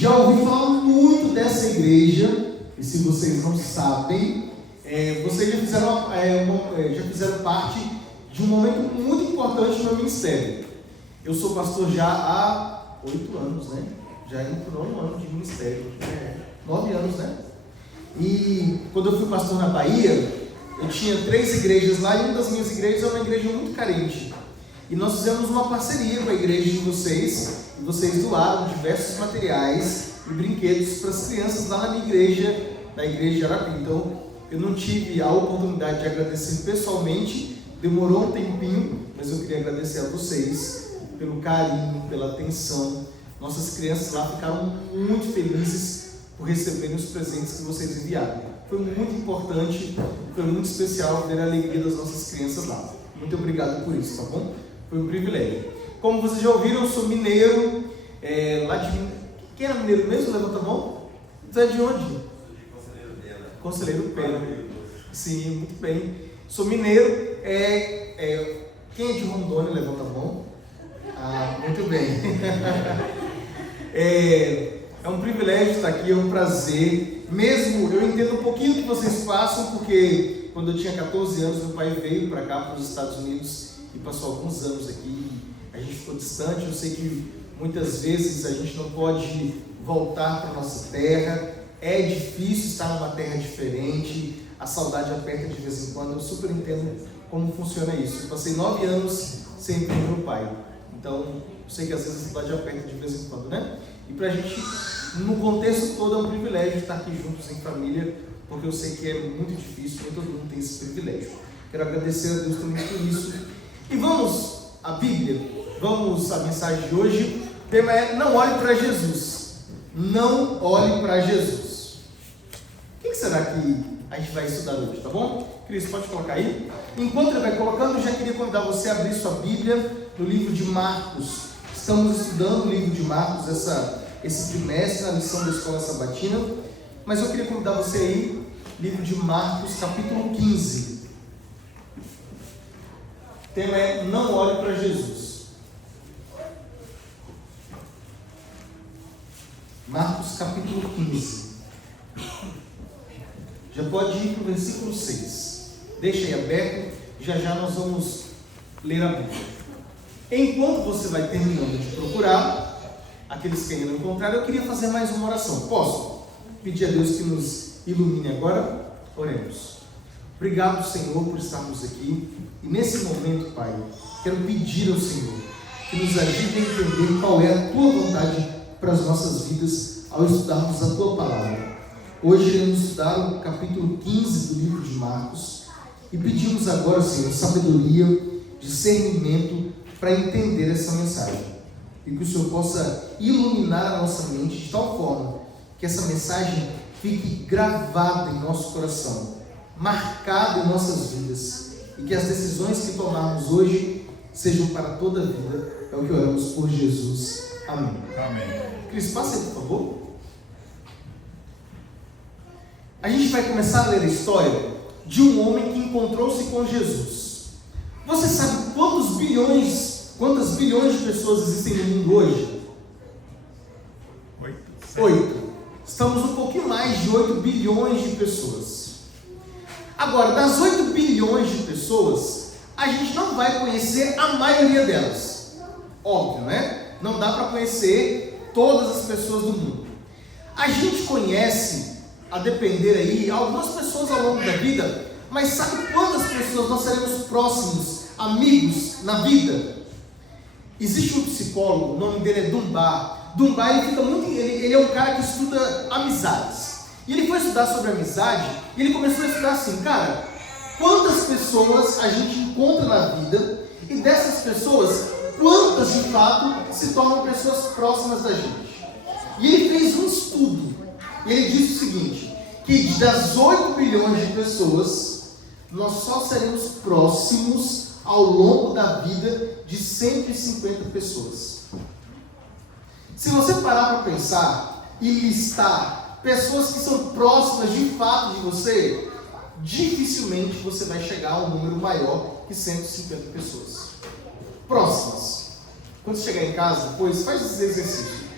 Já ouvi falar muito dessa igreja, e se vocês não sabem, vocês já fizeram parte de um momento muito importante no meu ministério. Eu sou pastor já há 8 anos, né? Já indo para o 9º ano de ministério. 9 anos, né? E quando eu fui pastor na Bahia, eu tinha 3 igrejas lá, e uma das minhas igrejas é uma igreja muito carente. E nós fizemos uma parceria com a igreja de vocês, e vocês doaram diversos materiais e brinquedos para as crianças lá na minha igreja, na igreja de Arapi. Então, eu não tive a oportunidade de agradecer pessoalmente, demorou um tempinho, mas eu queria agradecer a vocês pelo carinho, pela atenção. Nossas crianças lá ficaram muito felizes por receberem os presentes que vocês enviaram. Foi muito importante, foi muito especial ver a alegria das nossas crianças lá. Muito obrigado por isso, tá bom? Foi um privilégio. Como vocês já ouviram, eu sou mineiro, lá de... Quem era mineiro mesmo? Levanta a mão. Você é de onde? Conselheiro Pena. Conselheiro Pena. Sim, muito bem. Sou mineiro. Quem é de Rondônia? Levanta a mão. Ah, muito bem. É um privilégio estar aqui, é um prazer. Mesmo, eu entendo um pouquinho o que vocês passam, porque quando eu tinha 14 anos, meu pai veio para cá, para os Estados Unidos, e passou alguns anos aqui. A gente ficou distante. Eu sei que muitas vezes a gente não pode voltar para a nossa terra. É difícil estar numa terra diferente. A saudade aperta de vez em quando. Eu super entendo como funciona isso. Eu passei 9 anos sem ver meu pai. Então, eu sei que às vezes a saudade aperta de vez em quando, né? E para a gente, no contexto todo, é um privilégio estar aqui juntos em família, porque eu sei que é muito difícil, nem todo mundo tem esse privilégio. Quero agradecer a Deus também por isso. E vamos à Bíblia, vamos à mensagem de hoje. O tema é: não olhe para Jesus. Não olhe para Jesus. O que será que a gente vai estudar hoje, tá bom? Cris, pode colocar aí? Enquanto ele vai colocando, eu já queria convidar você a abrir sua Bíblia no livro de Marcos. Estamos estudando o livro de Marcos esse trimestre, na lição da Escola Sabatina. Mas eu queria convidar você aí, livro de Marcos, capítulo 15. O tema é: não olhe para Jesus. Marcos capítulo 15. Já pode ir para o versículo 6. Deixa aí aberto, já nós vamos ler a Bíblia. Enquanto você vai terminando de procurar, aqueles que ainda não encontraram, eu queria fazer mais uma oração. Posso pedir a Deus que nos ilumine agora? Oremos. Obrigado, Senhor, por estarmos aqui. E nesse momento, Pai, quero pedir ao Senhor que nos ajude a entender qual é a Tua vontade para as nossas vidas ao estudarmos a Tua Palavra. Hoje iremos estudar o capítulo 15 do livro de Marcos e pedimos agora, Senhor, sabedoria, discernimento para entender essa mensagem. E que o Senhor possa iluminar a nossa mente de tal forma que essa mensagem fique gravada em nosso coração, marcada em nossas vidas, e que as decisões que tomarmos hoje sejam para toda a vida. É o que oramos por Jesus. Amém. Amém. Cris, passa aí, por favor. A gente vai começar a ler a história de um homem que encontrou-se com Jesus. Você sabe quantas bilhões de pessoas existem no mundo hoje? 8. Estamos um pouquinho mais de 8 bilhões de pessoas. Agora, das 8 bilhões de pessoas, a gente não vai conhecer a maioria delas. Óbvio, né? Não dá para conhecer todas as pessoas do mundo. A gente conhece, a depender aí, algumas pessoas ao longo da vida, mas sabe quantas pessoas nós seremos próximos, amigos na vida? Existe um psicólogo, o nome dele é Dunbar. Dunbar, ele é um cara que estuda amizades. E ele foi estudar sobre amizade, e ele começou a estudar assim: cara, quantas pessoas a gente encontra na vida, e dessas pessoas, quantas de fato se tornam pessoas próximas da gente? E ele fez um estudo, e ele disse o seguinte, que das 8 bilhões de pessoas, nós só seremos próximos ao longo da vida de 150 pessoas. Se você parar para pensar e listar pessoas que são próximas de fato de você, dificilmente você vai chegar a um número maior que 150 pessoas próximas. Quando você chegar em casa, depois faz esse exercício.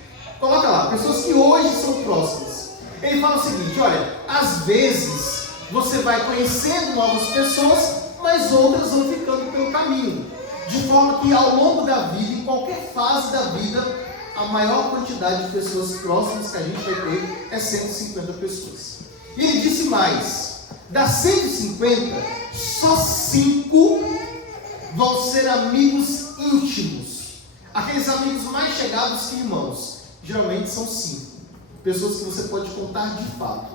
Coloca lá, pessoas que hoje próximas. Ele fala o seguinte: olha, às vezes você vai conhecendo novas pessoas, mas outras vão ficando pelo caminho. De forma que ao longo da vida, em qualquer fase da vida, a maior quantidade de pessoas próximas que a gente vai ter é 150 pessoas. E ele disse mais: das 150, só 5 vão ser amigos íntimos. Aqueles amigos mais chegados que irmãos. Geralmente são 5. Pessoas que você pode contar de fato.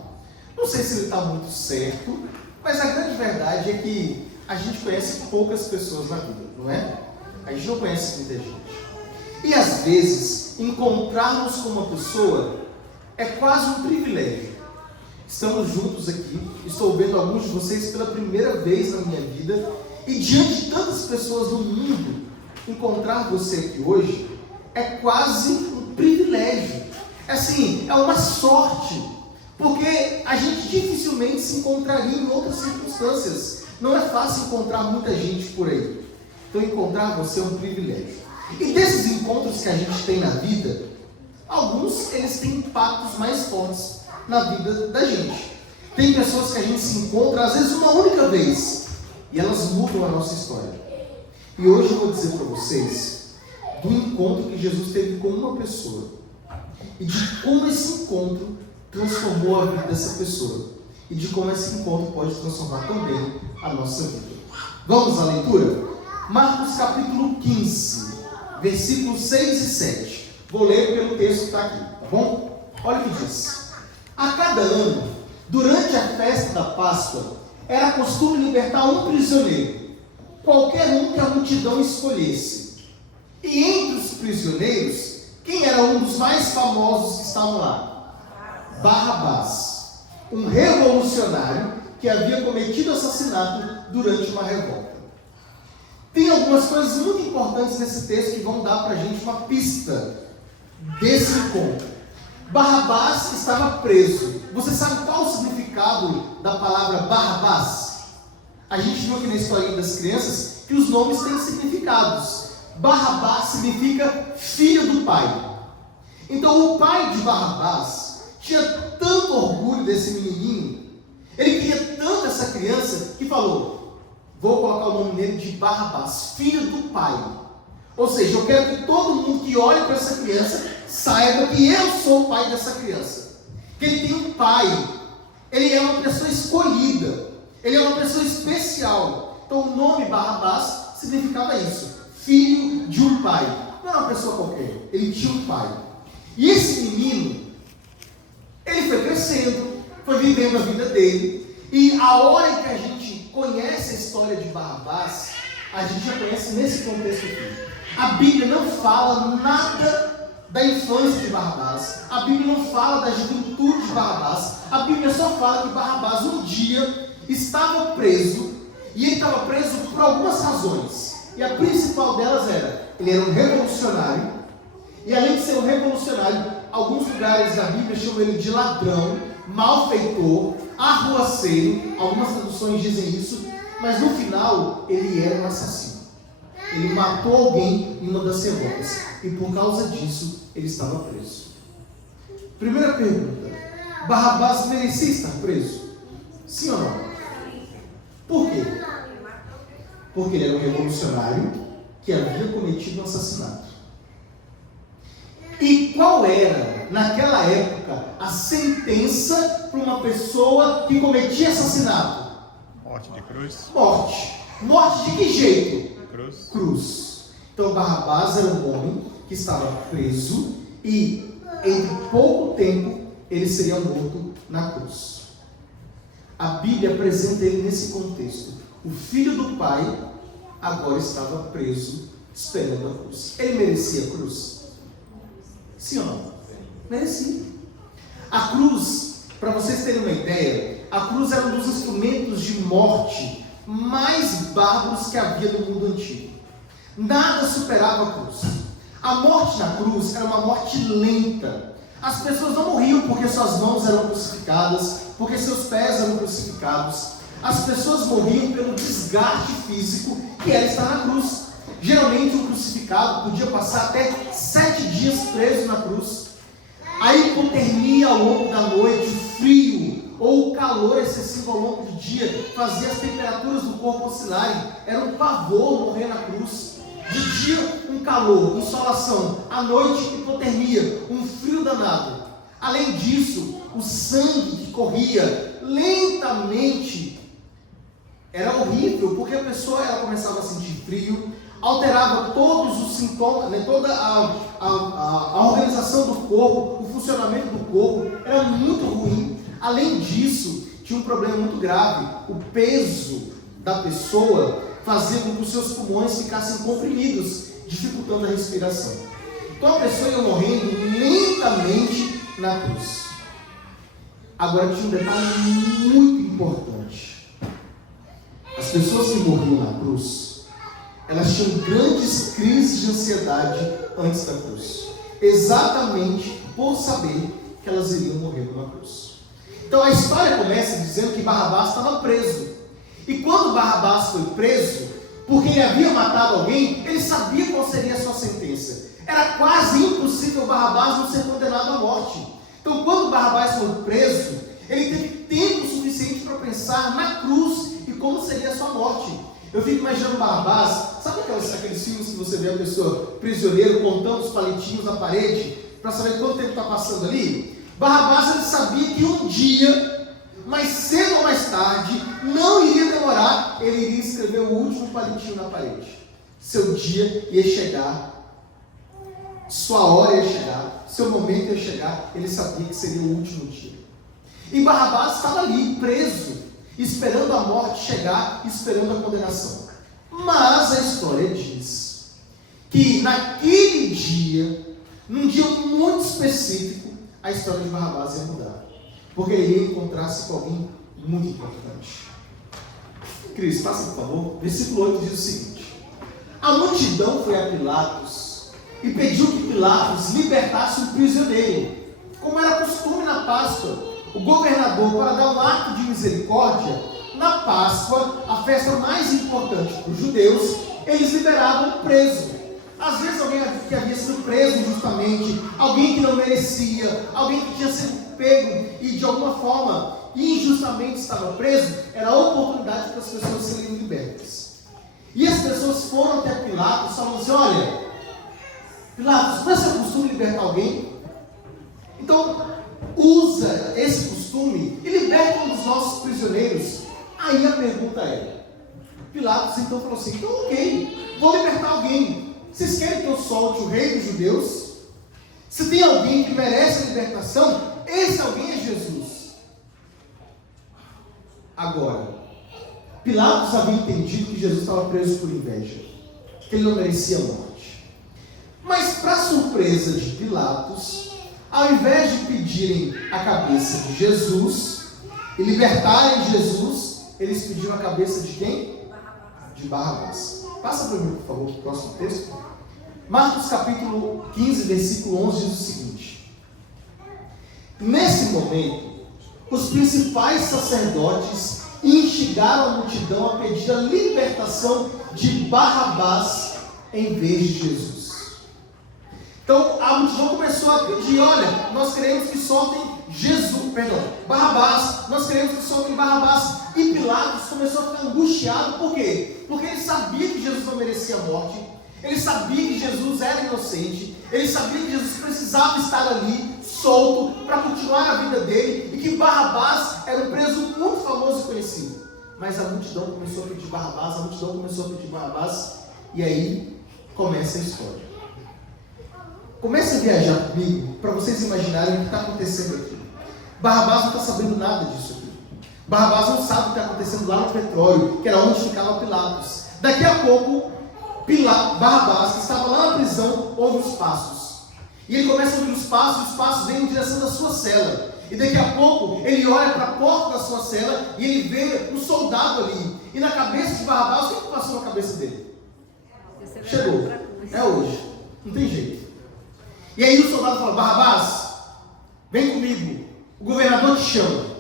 Não sei se ele está muito certo, mas a grande verdade é que a gente conhece poucas pessoas na vida, não é? A gente não conhece muita gente. E às vezes, encontrarmos com uma pessoa é quase um privilégio. Estamos juntos aqui, estou vendo alguns de vocês pela primeira vez na minha vida, e diante de tantas pessoas no mundo, encontrar você aqui hoje é quase um privilégio. Assim, é uma sorte, porque a gente dificilmente se encontraria em outras circunstâncias. Não é fácil encontrar muita gente por aí. Então encontrar você é um privilégio. E desses encontros que a gente tem na vida, alguns eles têm impactos mais fortes na vida da gente. Tem pessoas que a gente se encontra às vezes uma única vez e elas mudam a nossa história. E hoje eu vou dizer para vocês do encontro que Jesus teve com uma pessoa e de como esse encontro transformou a vida dessa pessoa e de como esse encontro pode transformar também a nossa vida. Vamos à leitura? Marcos capítulo 15, versículos 6 e 7. Vou ler pelo texto que está aqui, tá bom? Olha o que diz. A cada ano, durante a festa da Páscoa, era costume libertar um prisioneiro, qualquer um que a multidão escolhesse. E entre os prisioneiros, quem era um dos mais famosos que estavam lá? Barrabás, um revolucionário que havia cometido assassinato durante uma revolta. Tem algumas coisas muito importantes nesse texto que vão dar para a gente uma pista desse encontro. Barrabás estava preso. Você sabe qual o significado da palavra Barrabás? A gente viu aqui na historinha das crianças que os nomes têm significados. Barrabás significa filho do pai. Então o pai de Barrabás tinha tanto orgulho desse menininho, ele queria tanto essa criança, que falou: vou colocar o nome dele de Barrabás, filho do pai. Ou seja, eu quero que todo mundo que olhe para essa criança saiba que eu sou o pai dessa criança. Que ele tem um pai, ele é uma pessoa escolhida, ele é uma pessoa especial. Então o nome Barrabás significava isso, filho de um pai. Não era uma pessoa qualquer, ele tinha um pai. E esse menino, ele foi crescendo, foi vivendo a vida dele, e a hora em que a gente conhece a história de Barrabás, a gente já conhece nesse contexto aqui. A Bíblia não fala nada da infância de Barrabás, a Bíblia não fala da juventude de Barrabás, a Bíblia só fala que Barrabás um dia estava preso, e ele estava preso por algumas razões, e a principal delas era, ele era um revolucionário, e além de ser um revolucionário, alguns lugares da Bíblia chamam ele de ladrão, malfeitor, arruaceiro, algumas traduções dizem isso, mas no final ele era um assassino. Ele matou alguém em uma das revoltas, e por causa disso ele estava preso. Primeira pergunta: Barrabás merecia estar preso? Sim ou não? Por quê? Porque ele era um revolucionário que havia cometido um assassinato. E qual era, naquela época, a sentença para uma pessoa que cometia assassinato? Morte de cruz. Morte. Morte de que jeito? Cruz. Cruz. Então Barrabás era um homem que estava preso e em pouco tempo ele seria morto na cruz. A Bíblia apresenta ele nesse contexto. O filho do pai agora estava preso, esperando a cruz. Ele merecia a cruz? Sim ou não? Merecia. A cruz, para vocês terem uma ideia, a cruz era um dos instrumentos de morte mais bárbaros que havia no mundo antigo. Nada superava a cruz. A morte na cruz era uma morte lenta. As pessoas não morriam porque suas mãos eram crucificadas, porque seus pés eram crucificados. As pessoas morriam pelo desgaste físico que era estar na cruz. Geralmente um crucificado podia passar até 7 dias preso na cruz. A hipotermia, ao longo da noite, o frio ou o calor excessivo ao longo do dia fazia as temperaturas do corpo oscilarem. Era um pavor morrer na cruz. De dia, um calor, insolação. À noite, hipotermia, um frio danado. Além disso, o sangue que corria lentamente era horrível, porque a pessoa ela começava a sentir frio, alterava todos os sintomas, né, toda a organização do corpo, o funcionamento do corpo, era muito ruim. Além disso, tinha um problema muito grave: o peso da pessoa fazia com que os seus pulmões ficassem comprimidos, dificultando a respiração. Então a pessoa ia morrendo lentamente na cruz. Agora tinha um detalhe muito importante: as pessoas que morriam na cruz, elas tinham grandes crises de ansiedade antes da cruz, exatamente por saber que elas iriam morrer numa cruz. Então a história começa dizendo que Barrabás estava preso. E quando Barrabás foi preso, porque ele havia matado alguém, ele sabia qual seria a sua sentença. Era quase impossível Barrabás não ser condenado à morte. Então quando Barrabás foi preso, ele teve tempo suficiente para pensar na cruz e como seria a sua morte. Eu fico imaginando Barrabás, sabe aqueles filmes que você vê a pessoa prisioneiro contando os palitinhos na parede para saber quanto tempo está passando ali? Barrabás ele sabia que um dia, mais cedo ou mais tarde, não iria demorar, ele iria escrever o último palitinho na parede. Seu dia ia chegar, sua hora ia chegar, seu momento ia chegar, ele sabia que seria o último dia. E Barrabás estava ali, preso, esperando a morte chegar, esperando a condenação. Mas a história diz que naquele dia, num dia muito específico, a história de Barrabás ia mudar. Porque ele ia encontrar-se com alguém muito importante. Cris, passa por favor. Versículo 8 diz o seguinte: a multidão foi a Pilatos e pediu que Pilatos libertasse um prisioneiro. Como era costume na Páscoa, o governador, para dar um ato de misericórdia, na Páscoa, a festa mais importante para os judeus, eles liberavam o preso. Às vezes alguém que havia sido preso injustamente, alguém que não merecia, alguém que tinha sido pego e de alguma forma injustamente estava preso, era a oportunidade para as pessoas serem libertas. E as pessoas foram até Pilatos falando assim: olha, Pilatos, não é seu costume libertar alguém? Então, usa esse costume e liberta um dos nossos prisioneiros. Aí a pergunta é, Pilatos então falou assim: então ok, vou libertar alguém. Vocês querem que eu solte o rei dos judeus? Se tem alguém que merece a libertação, esse alguém é Jesus. Agora, Pilatos havia entendido que Jesus estava preso por inveja, que ele não merecia morte. Mas, para surpresa de Pilatos, ao invés de pedirem a cabeça de Jesus e libertarem Jesus, eles pediram a cabeça de quem? De Barrabás. Passa para mim, por favor, o próximo texto. Marcos capítulo 15, versículo 11 diz o seguinte: nesse momento, os principais sacerdotes instigaram a multidão a pedir a libertação de Barrabás em vez de Jesus. Então a multidão começou a pedir: olha, nós queremos que soltem Barrabás, nós queremos que soltem Barrabás. E Pilatos começou a ficar angustiado. Por quê? Porque ele sabia que Jesus não merecia a morte, ele sabia que Jesus era inocente, ele sabia que Jesus precisava estar ali, solto, para continuar a vida dele, e que Barrabás era um preso muito famoso e conhecido. Mas a multidão começou a pedir Barrabás, e aí começa a história. Comece a viajar comigo, para vocês imaginarem o que está acontecendo aqui. Barrabás não está sabendo nada disso aqui. Barrabás não sabe o que está acontecendo lá no petróleo, que era onde ficava Pilatos. Daqui a pouco, Barrabás, que estava lá na prisão, ouve os passos. E ele começa a ouvir os passos vêm em direção da sua cela. E daqui a pouco, ele olha para a porta da sua cela e ele vê um soldado ali. E na cabeça de Barrabás, o que passou na cabeça dele? Chegou. É hoje. Não tem jeito. E aí o soldado fala: Barrabás, vem comigo. O governador te chama.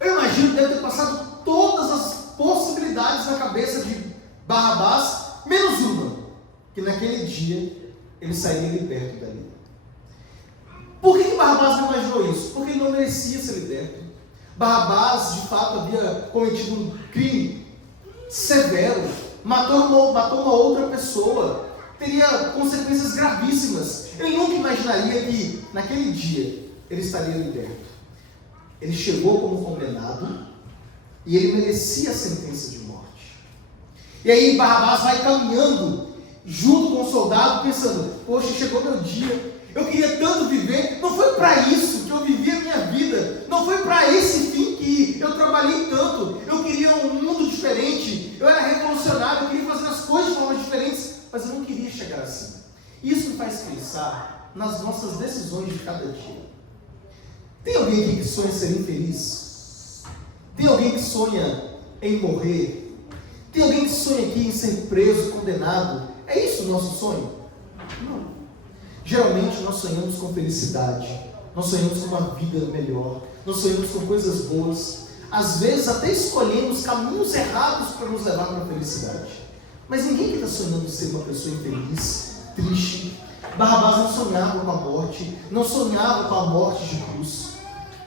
Eu imagino que deve ter passado todas as possibilidades na cabeça de Barrabás, menos uma, que naquele dia ele sairia liberto dali. Por que Barrabás não imaginou isso? Porque ele não Barrabás, de fato, havia cometido um crime severo, matou uma outra pessoa, teria consequências gravíssimas. Ele nunca imaginaria que, naquele dia, ele estaria liberto. Ele chegou como condenado e ele merecia a sentença de morte. E aí Barrabás vai caminhando junto com o soldado, pensando: poxa, chegou meu dia. Eu queria tanto viver, não foi para isso que eu vivi a minha vida, não foi para esse fim que eu trabalhei tanto. Eu queria um mundo diferente, eu era revolucionário, eu queria fazer as coisas de formas diferentes, mas eu não queria chegar assim. Isso me faz pensar nas nossas decisões de cada dia. Tem alguém aqui que sonha ser infeliz? Tem alguém que sonha em morrer? Tem alguém que sonha aqui em ser preso, condenado? É isso o nosso sonho? Não. Geralmente nós sonhamos com felicidade, nós sonhamos com uma vida melhor, nós sonhamos com coisas boas, às vezes até escolhemos caminhos errados para nos levar para a felicidade. Mas ninguém está sonhando ser uma pessoa infeliz, triste. Barrabás não sonhava com a morte, não sonhava com a morte de cruz,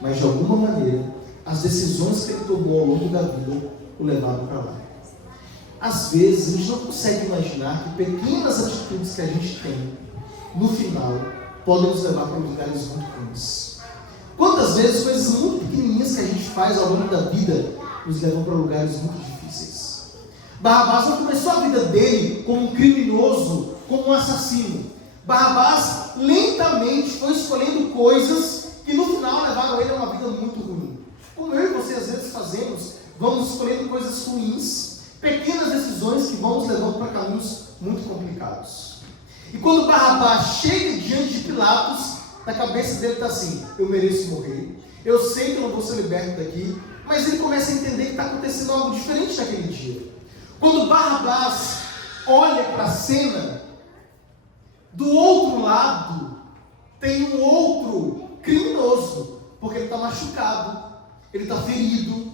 mas de alguma maneira as decisões que ele tomou ao longo da vida o levaram para lá. Às vezes a gente não consegue imaginar que pequenas atitudes que a gente tem no final, podem nos levar para lugares muito ruins. Quantas vezes coisas muito pequenininhas que a gente faz ao longo da vida nos levam para lugares muito difíceis. Barrabás não começou a vida dele como um criminoso, como um assassino. Barrabás lentamente foi escolhendo coisas que no final levaram ele a uma vida muito ruim. Como eu e você às vezes fazemos, vamos escolhendo coisas ruins, pequenas decisões que vão nos levando para caminhos muito complicados. E quando Barrabás chega diante de Pilatos, na cabeça dele está assim: eu mereço morrer, eu sei que eu não vou ser liberto daqui, mas ele começa a entender que está acontecendo algo diferente naquele dia. Quando Barrabás olha para a cena, do outro lado tem um outro criminoso, porque ele está machucado, ele está ferido,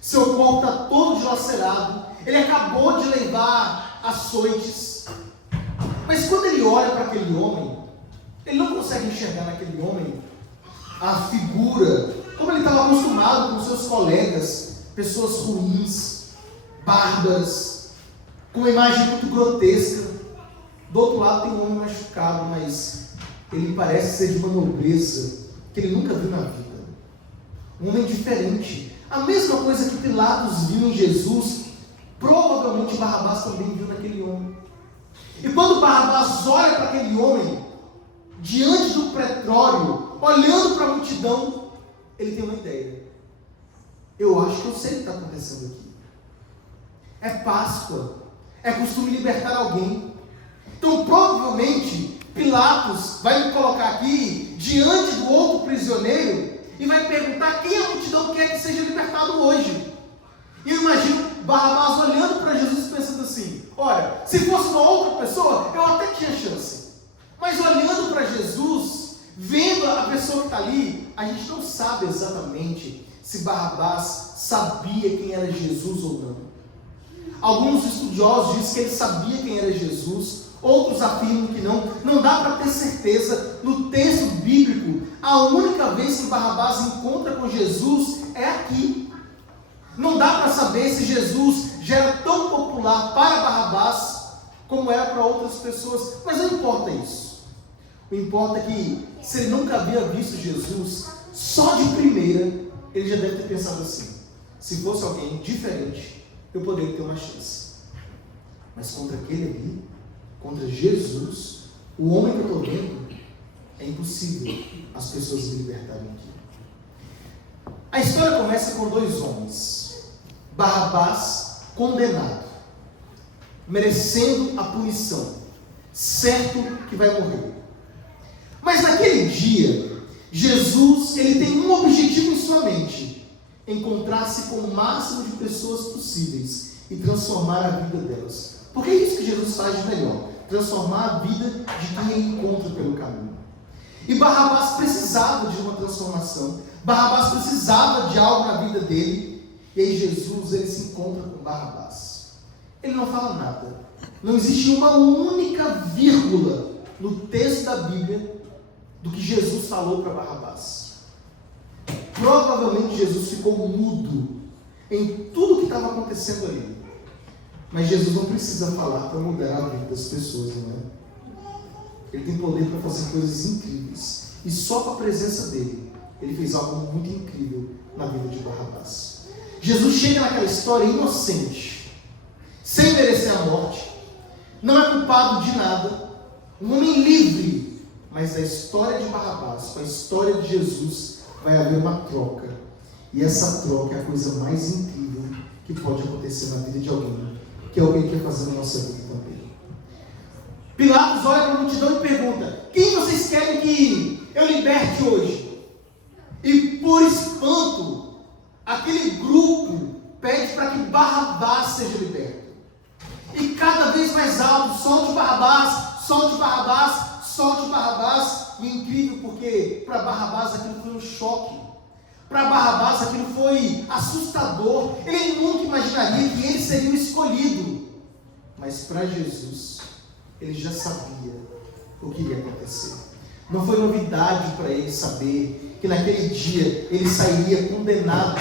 seu corpo está todo dilacerado, ele acabou de levar açoites. Mas quando ele olha para aquele homem, ele não consegue enxergar naquele homem a figura, como ele estava acostumado com seus colegas, pessoas ruins, bárbaras, com uma imagem muito grotesca. Do outro lado tem um homem machucado, mas ele parece ser de uma nobreza que ele nunca viu na vida. Um homem diferente. A mesma coisa que Pilatos viu em Jesus, provavelmente Barrabás também viu naquele homem. E quando Barrabás olha para aquele homem, diante do pretório, olhando para a multidão, ele tem uma ideia. Eu acho que eu sei o que está acontecendo aqui. É Páscoa, é costume libertar alguém. Então provavelmente Pilatos vai me colocar aqui diante do outro prisioneiro e vai perguntar quem a multidão quer que seja libertado hoje. E eu imagino Barrabás olhando para Jesus pensando assim: olha, se fosse uma outra pessoa, eu até tinha chance. Mas olhando para Jesus, vendo a pessoa que está ali, a gente não sabe exatamente se Barrabás sabia quem era Jesus ou não. Alguns estudiosos dizem que ele sabia quem era Jesus, outros afirmam que não. Não dá para ter certeza. No texto bíblico, a única vez que Barrabás encontra com Jesus é aqui. Não dá para saber se Jesus já era tão popular para Barrabás como era para outras pessoas, mas não importa isso. O importa é que, se ele nunca havia visto Jesus, só de primeira, ele já deve ter pensado assim: se fosse alguém diferente, eu poderia ter uma chance. Mas contra aquele ali, contra Jesus, o homem que eu estou vendo, é impossível as pessoas me libertarem aqui. A história começa com dois homens. Barrabás condenado, merecendo a punição, certo que vai morrer. Mas naquele dia, Jesus, ele tem um objetivo em sua mente: encontrar-se com o máximo de pessoas possíveis e transformar a vida delas. Porque é isso que Jesus faz de melhor: transformar a vida de quem ele encontra pelo caminho. E Barrabás precisava de uma transformação, Barrabás precisava de algo na vida dele. E aí Jesus, ele se encontra com Barrabás. Ele não fala nada. Não existe uma única vírgula no texto da Bíblia do que Jesus falou para Barrabás. Provavelmente de Jesus ficou mudo em tudo que estava acontecendo ali. Mas Jesus não precisa falar para mudar a vida das pessoas, não é? Ele tem poder para fazer coisas incríveis. E só com a presença dele, ele fez algo muito incrível na vida de Barrabás. Jesus chega naquela história inocente, sem merecer a morte, não é culpado de nada, um homem livre. Mas a história de Barrabás com a história de Jesus vai haver uma troca. E essa troca é a coisa mais incrível que pode acontecer na vida de alguém, que alguém quer fazer na nossa vida também. Pilatos olha para a multidão e pergunta: quem vocês querem que eu liberte hoje? E por espanto, aquele grupo pede para que Barrabás seja liberto. E cada vez mais alto: solte Barrabás, solte Barrabás, solte Barrabás. E é incrível porque para Barrabás aquilo foi um choque. Para Barrabás aquilo foi assustador. Ele nunca imaginaria que ele seria o escolhido. Mas para Jesus, ele já sabia o que ia acontecer. Não foi novidade para ele saber que naquele dia ele sairia condenado,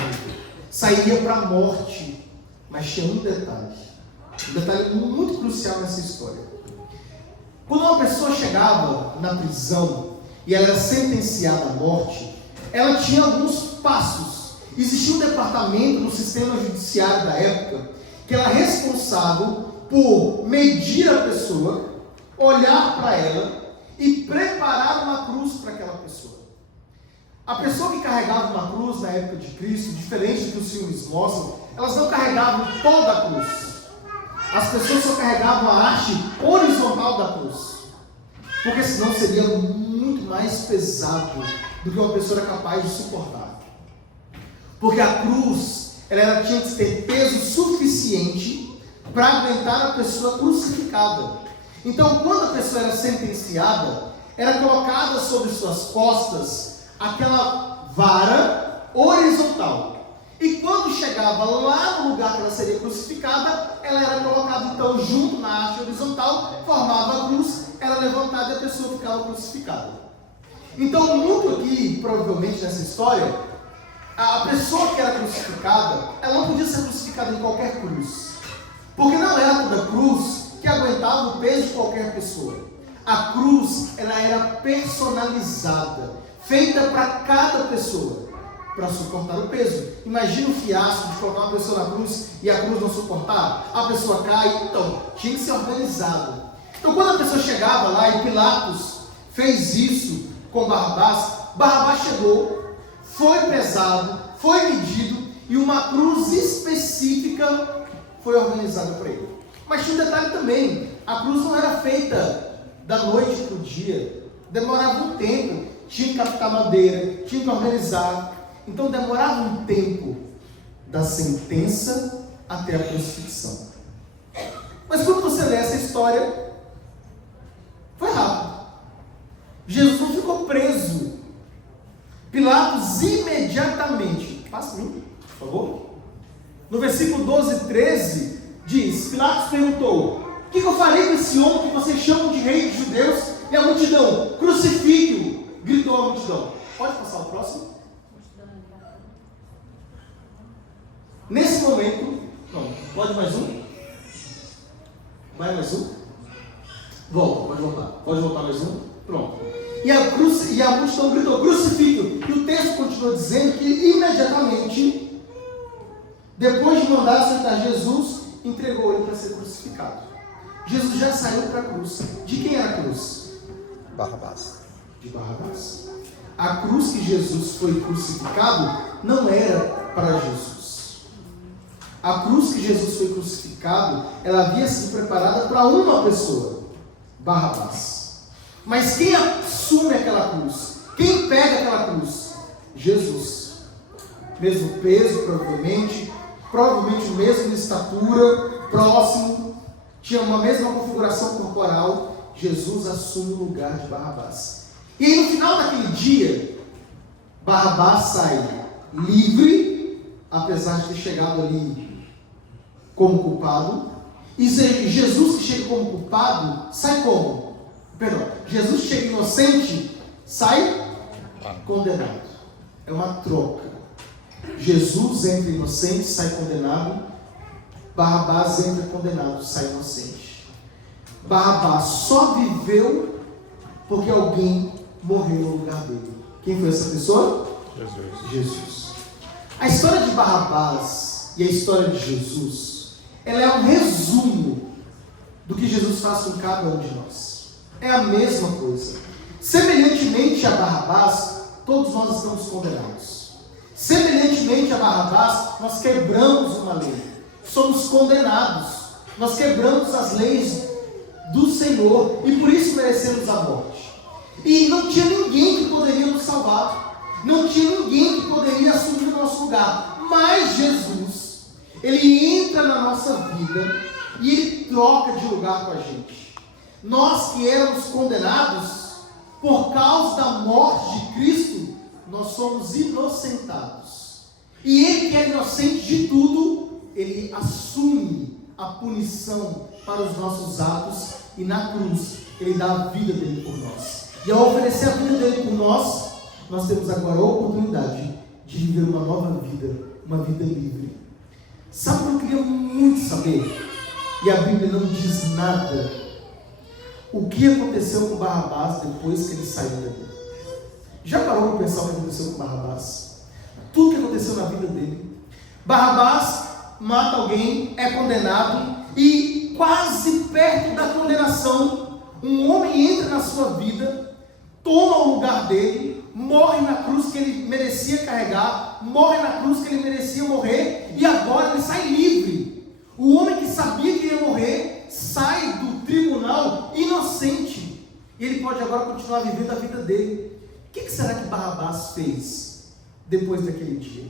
sairia para a morte. Mas tinha um detalhe muito crucial nessa história. Quando uma pessoa chegava na prisão e ela era sentenciada à morte, ela tinha alguns passos. Existia um departamento no sistema judiciário da época que era responsável por medir a pessoa, olhar para ela e preparar uma cruz para aquela pessoa. A pessoa que carregava uma cruz na época de Cristo, diferente do que os filmes mostram, elas não carregavam toda a cruz. As pessoas só carregavam a haste horizontal da cruz, porque senão seria muito mais pesado do que uma pessoa era capaz de suportar. Porque a cruz, ela tinha que ter peso suficiente para aguentar a pessoa crucificada. Então, quando a pessoa era sentenciada, era colocada sobre suas costas aquela vara horizontal. E quando chegava lá no lugar que ela seria crucificada, ela era colocada então junto na haste horizontal, formava a cruz, era levantada e a pessoa ficava crucificada. Então, muito aqui, provavelmente nessa história, a pessoa que era crucificada, ela não podia ser crucificada em qualquer cruz. Porque não era toda cruz que aguentava o peso de qualquer pessoa. A cruz, ela era personalizada, feita para cada pessoa, para suportar o peso. Imagina o fiasco de colocar uma pessoa na cruz e a cruz não suportar, a pessoa cai. Então, tinha que ser organizado. Então, quando a pessoa chegava lá e Pilatos fez isso com Barrabás, Barrabás chegou, foi pesado, foi medido e uma cruz específica foi organizada para ele. Mas tinha um detalhe também: a cruz não era feita da noite para o dia, demorava um tempo, tinha que captar madeira, tinha que organizar. Então demorava um tempo da sentença até a crucifixão. Mas quando você lê essa história, foi rápido. Jesus não ficou preso. Pilatos imediatamente, passa para mim, por favor. No versículo 12 e 13 diz: Pilatos perguntou: o que eu farei com esse homem que vocês chamam de rei dos judeus? E a multidão: crucifique-o! Gritou a multidão. Pode passar o próximo? Nesse momento, não, pode mais um? Vai mais um? Volta, pode voltar. Pode voltar mais um? Pronto. E a multidão gritou: crucifique-o! E o texto continua dizendo que imediatamente, depois de mandar aceitar Jesus, entregou ele para ser crucificado. Jesus já saiu para a cruz. De quem era a cruz? Barrabás. De Barrabás. A cruz que Jesus foi crucificado não era para Jesus. A cruz que Jesus foi crucificado, ela havia sido preparada para uma pessoa, Barrabás. Mas quem assume aquela cruz? Quem pega aquela cruz? Jesus. Mesmo peso, provavelmente mesma estatura, próximo, tinha uma mesma configuração corporal. Jesus assume o lugar de Barrabás. E aí, no final daquele dia, Barrabás sai livre, apesar de ter chegado ali como culpado. E Jesus, que chega como culpado, sai como? Perdão, Jesus que chega inocente, sai condenado. É uma troca. Jesus entra inocente, sai condenado. Barrabás entra condenado, sai inocente. Barrabás só viveu porque alguém morreu no lugar dele. Quem foi essa pessoa? Jesus. A história de Barrabás e a história de Jesus, ela é um resumo do que Jesus faz com cada um de nós. É a mesma coisa. Semelhantemente a Barrabás, todos nós estamos condenados. Semelhantemente a Barrabás, nós quebramos uma lei. Somos condenados. Nós quebramos as leis do Senhor e por isso merecemos a morte. E não tinha ninguém que poderia nos salvar. Não tinha ninguém que poderia assumir o nosso lugar. Mas Jesus, Ele entra na nossa vida e Ele troca de lugar com a gente. Nós que éramos condenados por causa da morte de Cristo, nós somos inocentados. E Ele que é inocente de tudo, Ele assume a punição para os nossos atos e na cruz Ele dá a vida dele por nós. E ao oferecer a vida dele por nós, nós temos agora a oportunidade de viver uma nova vida, uma vida livre. Sabe o que eu queria muito saber? E a Bíblia não diz nada. O que aconteceu com Barrabás depois que ele saiu dali? Já parou para pensar o que aconteceu com Barrabás? Tudo que aconteceu na vida dele. Barrabás mata alguém, é condenado e quase perto da condenação, um homem entra na sua vida, toma o lugar dele, morre na cruz que ele merecia carregar, morre na cruz que ele merecia morrer, e agora ele sai livre. O homem que sabia que ia morrer, sai do tribunal inocente, e ele pode agora continuar vivendo a vida dele. O que será que Barrabás fez depois daquele dia?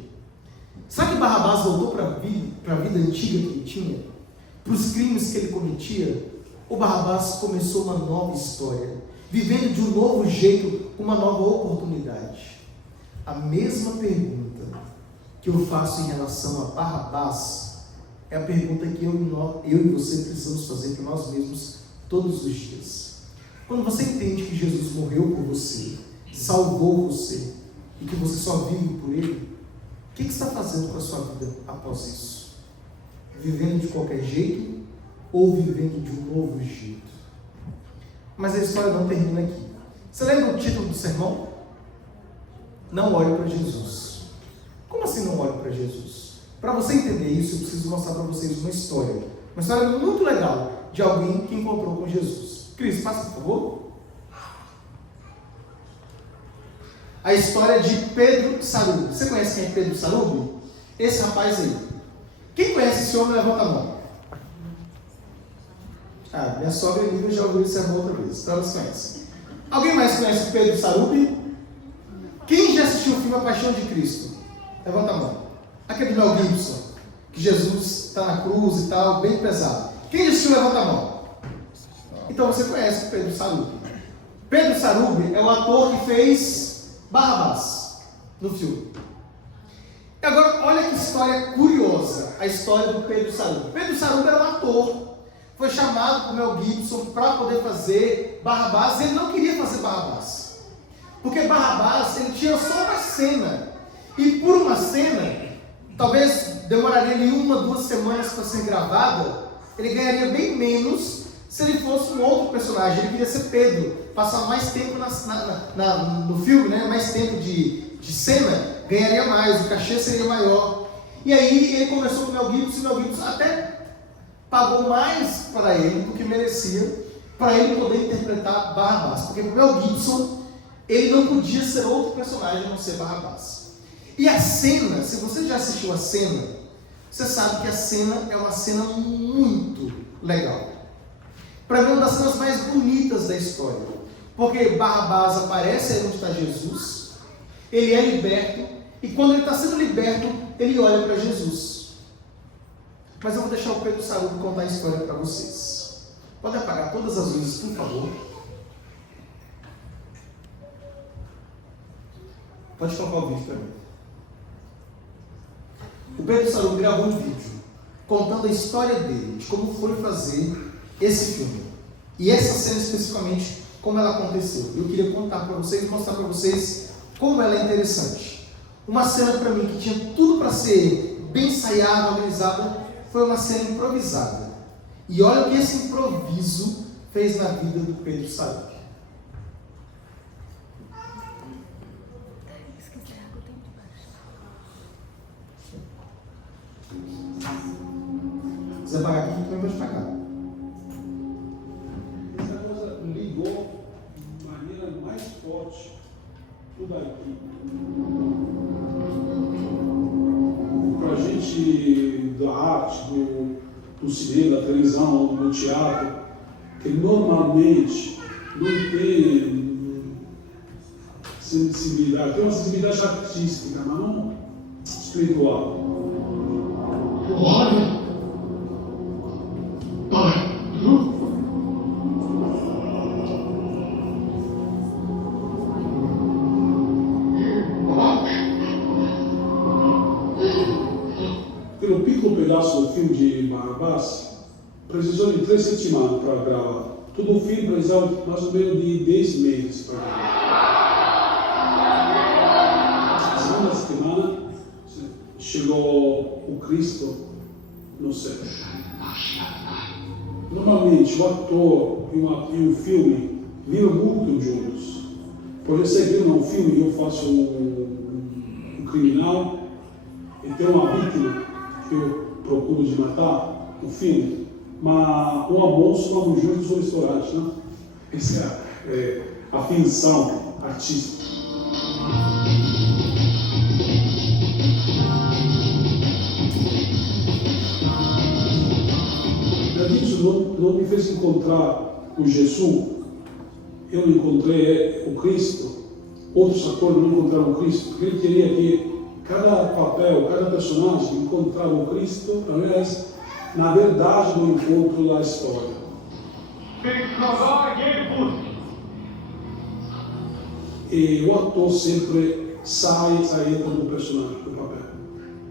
Será que Barrabás voltou para a vida antiga que ele tinha? Para os crimes que ele cometia? Ou Barrabás começou uma nova história, vivendo de um novo jeito, uma nova oportunidade? A mesma pergunta que eu faço em relação a Barrabás é a pergunta que eu e você precisamos fazer para nós mesmos todos os dias. Quando você entende que Jesus morreu por você, salvou você, e que você só vive por Ele, o que você está fazendo com a sua vida após isso? Vivendo de qualquer jeito ou vivendo de um novo jeito? Mas a história não termina aqui. Você lembra o título do sermão? Não olhe para Jesus. Como assim não olhe para Jesus? Para você entender isso, eu preciso mostrar para vocês uma história muito legal de alguém que encontrou com Jesus. Cris, passa por favor. A história de Pedro Sarubi. Você conhece quem é Pedro Sarubi? Esse rapaz aí. Quem conhece esse homem, levanta a mão. Minha sogra e Lívia já ouviu esse sermão outra vez, então elas conhecem. Alguém mais conhece Pedro Sarubi? Quem já assistiu o filme A Paixão de Cristo? Levanta a mão. Aquele do Mel Gibson, que Jesus está na cruz e tal, bem pesado. Quem já assistiu, levanta a mão. Então você conhece Pedro Sarubi. Pedro Sarubi é o ator que fez Barrabás no filme. E agora, olha que história curiosa, a história do Pedro Sarubi. Pedro Sarubi era um ator, foi chamado por Mel Gibson para poder fazer Barrabás, e ele não queria fazer Barrabás, porque Barrabás, ele tinha só uma cena, e por uma cena, talvez demoraria ali 1 ou 2 semanas para ser gravada, ele ganharia bem menos se ele fosse um outro personagem. Ele queria ser Pedro, passar mais tempo no filme, né? Mais tempo de cena, ganharia mais, o cachê seria maior. E aí ele conversou com o Mel Gibson, e o Mel Gibson até pagou mais para ele do que merecia, para ele poder interpretar Barrabás, porque o Mel Gibson, ele não podia ser outro personagem a não ser Barrabás. E a cena, se você já assistiu a cena, você sabe que a cena é uma cena muito legal. Para mim, uma das cenas mais bonitas da história, porque Barrabás aparece aí onde está Jesus, ele é liberto, e quando ele está sendo liberto, ele olha para Jesus. Mas eu vou deixar o Pedro Sarubi contar a história para vocês. Pode apagar todas as luzes, por favor. Pode colocar o vídeo para mim. O Pedro Sarubi gravou um vídeo contando a história dele, de como foi fazer esse filme. E essa cena especificamente, como ela aconteceu. Eu queria contar para vocês, mostrar para vocês como ela é interessante. Uma cena para mim que tinha tudo para ser bem ensaiada, organizada, foi uma cena improvisada. E olha o que esse improviso fez na vida do Pedro Saad. Se você pagar aqui, também pode pagar. Essa coisa ligou de maneira mais forte tudo aqui. Para a gente da arte, do cinema, da televisão, do teatro, que normalmente não tem sensibilidade, tem uma sensibilidade artística, mas não espiritual. Pelo piccolo pedaço do filme de Barrabás, precisou de 3 semanas para gravar. Todo o filme precisava mais ou menos de 10 meses para gravar. Na segunda semana, chegou o Cristo no céu. Normalmente, o ator e um filme viram muito juntos. Por isso, você viu num filme, eu faço um criminal e tem uma vítima que eu procuro de matar, no filme, mas um almoço vamos juntos no restaurante, né? Essa é a função artística. Isso não me fez encontrar o Jesus, eu não encontrei o Cristo, outros atores não encontraram o Cristo, porque ele queria que cada papel, cada personagem encontrava o Cristo, aliás, na verdade do encontro da história. E o ator sempre sai entra do personagem, do papel.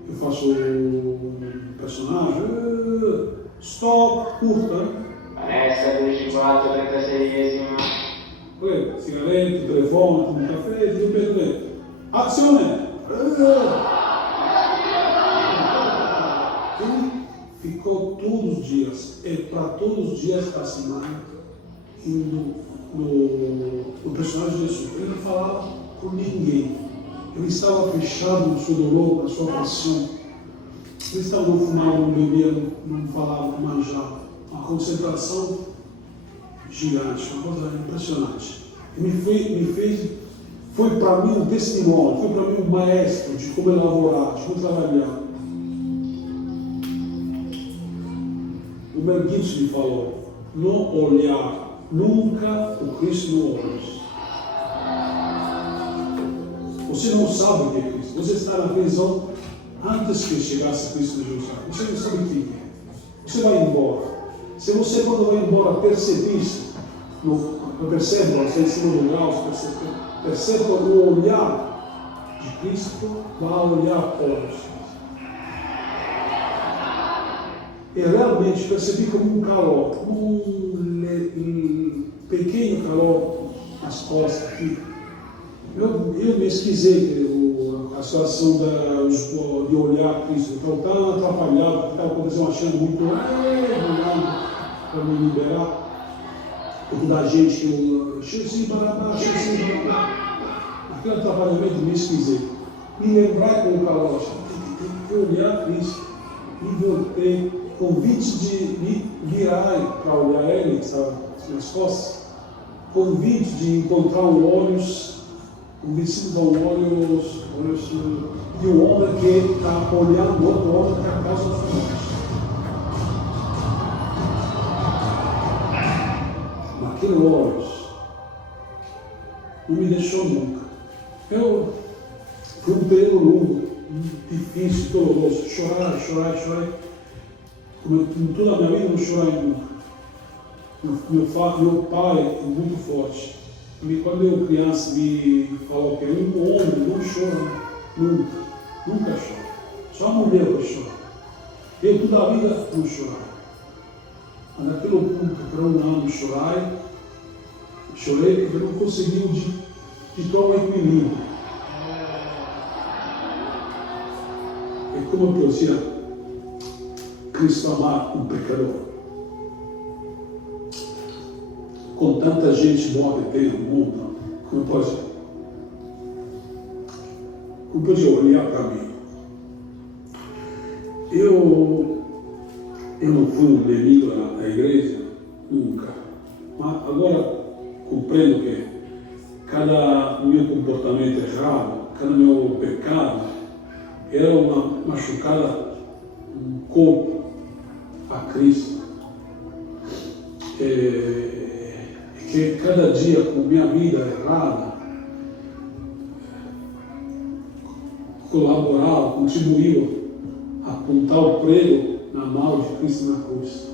Eu faço um personagem, stop, curta. Essa 24-36. Sigarette, telefone, um café, tudo bem. Azione! Ele ficou todos os dias, para todos os dias da semana, indo no personagem de Jesus. Ele não falava com ninguém. Ele estava fechado no seu dolor, na sua paixão. Ele estava no fumar, não bebia, não falava, não manjava. Uma concentração gigante, uma coisa impressionante. Foi para mim um testemunho, foi para mim um maestro de como elaborar, de como trabalhar. O Mel Gibson me falou, não olhar nunca o Cristo nos olhos. Você não sabe o que é Cristo, você está na prisão antes que chegasse Cristo de Jerusalém. Você não sabe o que é. Você vai embora. Se você, quando vai embora, perceber isso, percebe, você em cima do grau, percebe o olhar de Cristo, vai olhar todos. E realmente percebi como um calor, um pequeno calor nas costas aqui. Eu me esquisei a situação de olhar Cristo. Então, estava atrapalhado, porque estava acontecendo achando muito para me liberar. Porque da gente que eu aquele atrapalhamento me esquisei. Me lembrar com o calor, tem que olhar Cristo. E voltei, convite de me virar para olhar ele, que estava nas costas. Convite de encontrar olhos, convite de olhos de um homem que está olhando outro homem que está a casa dos filhos. Naquele olhos não me deixou nunca. Foi um período longo, difícil, doloroso, chorar. Como toda a minha vida, não chorei nunca. Meu pai é muito forte. Quando eu criança me falou que um homem não chora nunca chora. Só a mulher vai chorar. Eu toda a vida não chorava. Mas naquele ponto, para um ano chorei porque eu não consegui ficar um equilíbrio. É como podia Cristo amar um pecador. Com tanta gente boa que tem no mundo, como pode olhar para mim? Eu não fui um inimigo da igreja, nunca. Mas agora compreendo que cada meu comportamento errado, cada meu pecado, era uma machucada, um corpo a Cristo. Que cada dia com minha vida errada, colaborava, contribuiu a apontar o prego na mão de Cristo na cruz.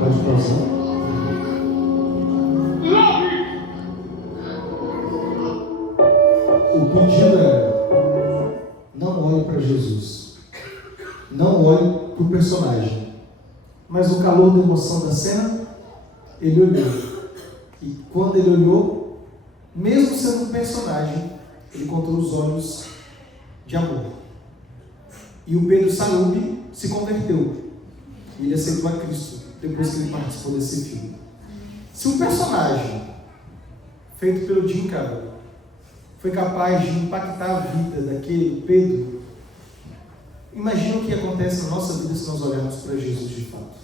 Pode pausar. O pedido era: não olhe para Jesus, não olhe para o personagem, mas o calor da emoção da cena, ele olhou. E quando ele olhou, mesmo sendo um personagem, ele encontrou os olhos de amor. E o Pedro Salub se converteu. E ele aceitou a Cristo depois que ele participou desse filme. Se um personagem feito pelo Jim Carrey foi capaz de impactar a vida daquele Pedro, imagina o que acontece na nossa vida se nós olharmos para Jesus de fato.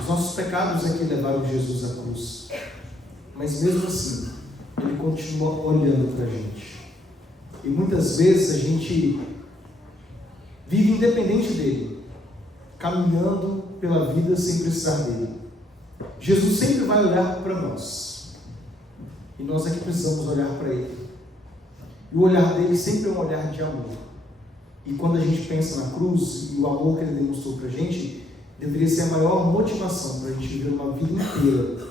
Os nossos pecados é que levaram Jesus à cruz. Mas mesmo assim, ele continua olhando para a gente. E muitas vezes a gente vive independente dele, caminhando pela vida sem precisar dele. Jesus sempre vai olhar para nós. E nós é que precisamos olhar para ele. E o olhar dele sempre é um olhar de amor. E quando a gente pensa na cruz e o amor que ele demonstrou para a gente, deveria ser a maior motivação para a gente viver uma vida inteira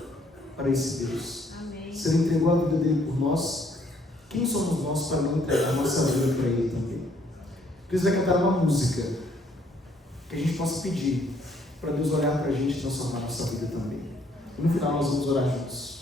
para esse Deus. Amém. Se ele entregou a vida dele por nós, quem somos nós para não entregar a nossa vida para ele também? Por isso vai cantar uma música que a gente possa pedir para Deus olhar para a gente e transformar a nossa vida também. E no final nós vamos orar juntos.